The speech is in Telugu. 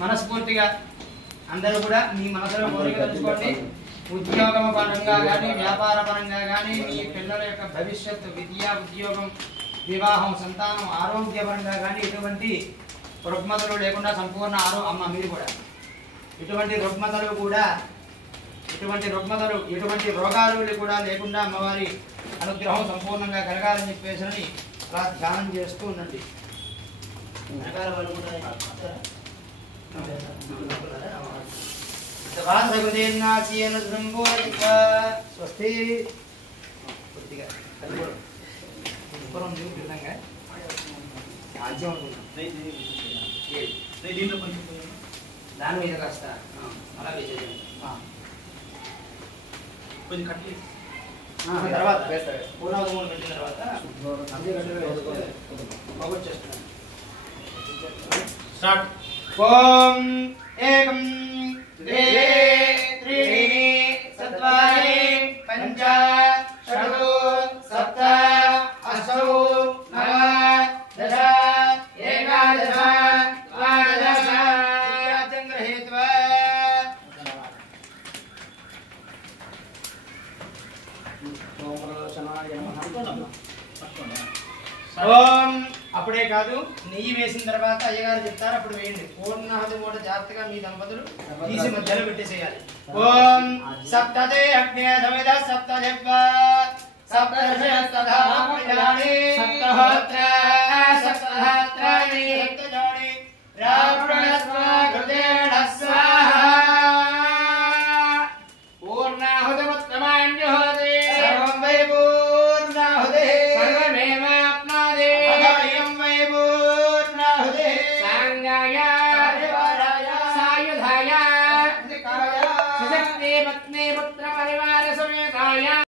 మనస్ఫూర్తిగా అందరూ కూడా మీ మనసులో కోరిక తెలుసుకోండి. ఉద్యోగం పరంగా కానీ వ్యాపార పరంగా కానీ మీ పిల్లల యొక్క భవిష్యత్తు విద్య ఉద్యోగం వివాహం సంతానం ఆరోగ్యపరంగా కానీ ఎటువంటి రుగ్మతలు లేకుండా సంపూర్ణ అమ్మ మీరు కూడా ఎటువంటి రుగ్మతలు కూడా ఎటువంటి రోగాలు కూడా లేకుండా అమ్మవారి అనుగ్రహం సంపూర్ణంగా కలగాలని చెప్పేసి అలా ధ్యానం చేస్తూ ఉండండి. స్వస్తి దాని మీద కాస్త అలా వేసేది కొంచెం కట్టి తర్వాత పూర్ణావధములు పెట్టిన తర్వాత స్టార్ట్. ఓం ఏకం ద్వే త్రీణి చత్వారి పంచ షడ్ సప్త అష్టౌ నవ దశ ఏకాదశ ద్వాదశ గ్రహీత్వా ఓం. అప్పుడే కాదు, నెయ్యి వేసిన తర్వాత అయ్యగారు చెప్తారు, అప్పుడు వేయండి. పూర్ణాహుతి మూట జాగ్రత్తగా మీ దంపతులు తీసి మధ్యలో పెట్టేసేయాలి. ఓం సప్తతే అగ్నే సమిద సప్తదివ్వ సప్తదశ సప్తహోత్ర సప్తహోత్రాణి సప్తజోని రావణస్వ కృతేన స్వాహా. పూర్ణాహుతిముత్తమాన్యహోతి సర్వం వై పూర్ణాహుతి సర్వమేవాప్నోతి అయం వై పూర్ణాహుతి సాంగాయ సాయుధాయ సశక్తి పత్ని పుత్ర పరివార సమేతాయ